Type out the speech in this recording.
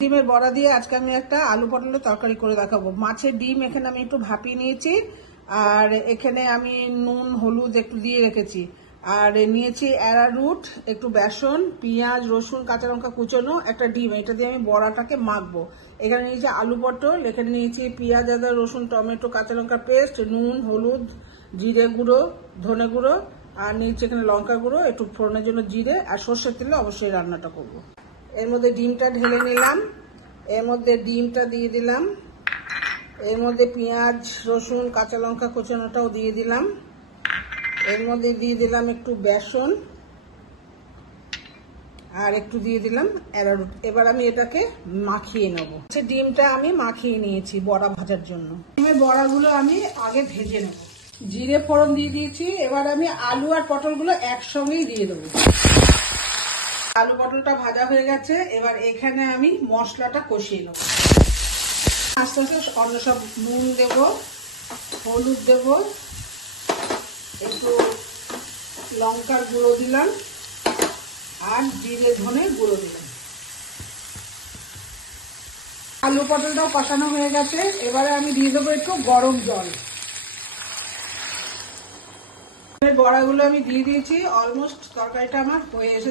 ডিমের বড়া দিয়ে আজকে আমি একটা আলু পটলের তরকারি করে দেখাবো। মাছের ডিম এখানে আমি একটু ভাপিয়ে নিয়েছি, আর এখানে আমি নুন হলুদ একটু দিয়ে রেখেছি, আর নিয়েছি অ্যারারুট, একটু বেসন, পেঁয়াজ রসুন কাঁচা লঙ্কা কুচোনো, একটা ডিম। এটা দিয়ে আমি বড়াটাকে মাখবো। এখানে নিয়েছি আলু পটল, এখানে নিয়েছি পেঁয়াজ আদা রসুন টমেটো কাঁচা লঙ্কা পেস্ট, নুন হলুদ জিরে গুঁড়ো ধনে গুঁড়ো, আর নিয়েছি এখানে লঙ্কা গুঁড়ো, একটু ফোড়নের জন্য জিরে, আর সর্ষের তেলে অবশ্যই রান্নাটা করবো। এর মধ্যে ডিমটা ঢেলে নিলাম, এর মধ্যে ডিমটা দিয়ে দিলাম, এর মধ্যে পেঁয়াজ রসুন কাঁচা লঙ্কা কুচানোটাও দিয়ে দিলাম, এর মধ্যে দিয়ে দিলাম একটু বেসন, আর একটু দিয়ে দিলাম অ্যারারুট। এবার আমি এটাকে মাখিয়ে নেব। ডিমটা আমি মাখিয়ে নিয়েছি বড়া ভাজার জন্য। ডিমের বড়াগুলো আমি আগে ভেজে নেব। জিরে ফোড়ন দিয়ে দিয়েছি, এবার আমি আলু আর পটলগুলো একসঙ্গেই দিয়ে দেবো। আলু পটলটা ভাজা হয়ে গেছে, এবার এখানে আমি মশলাটা কষিয়ে নেব। আস্তে আস্তে অন্য সব নুন দেব, হলুদ দেব, একটু লঙ্কার গুঁড়ো দিলাম, আর জিরে ধনে গুঁড়ো দিলাম। আলু পটলটাও কষানো হয়ে গেছে, এবারে আমি দিয়ে দেবো একটু গরম জল। বড়াগুলো আমি দিয়ে দিয়েছি, অলমোস্ট তরকারিটা আমার হয়ে এসেছে।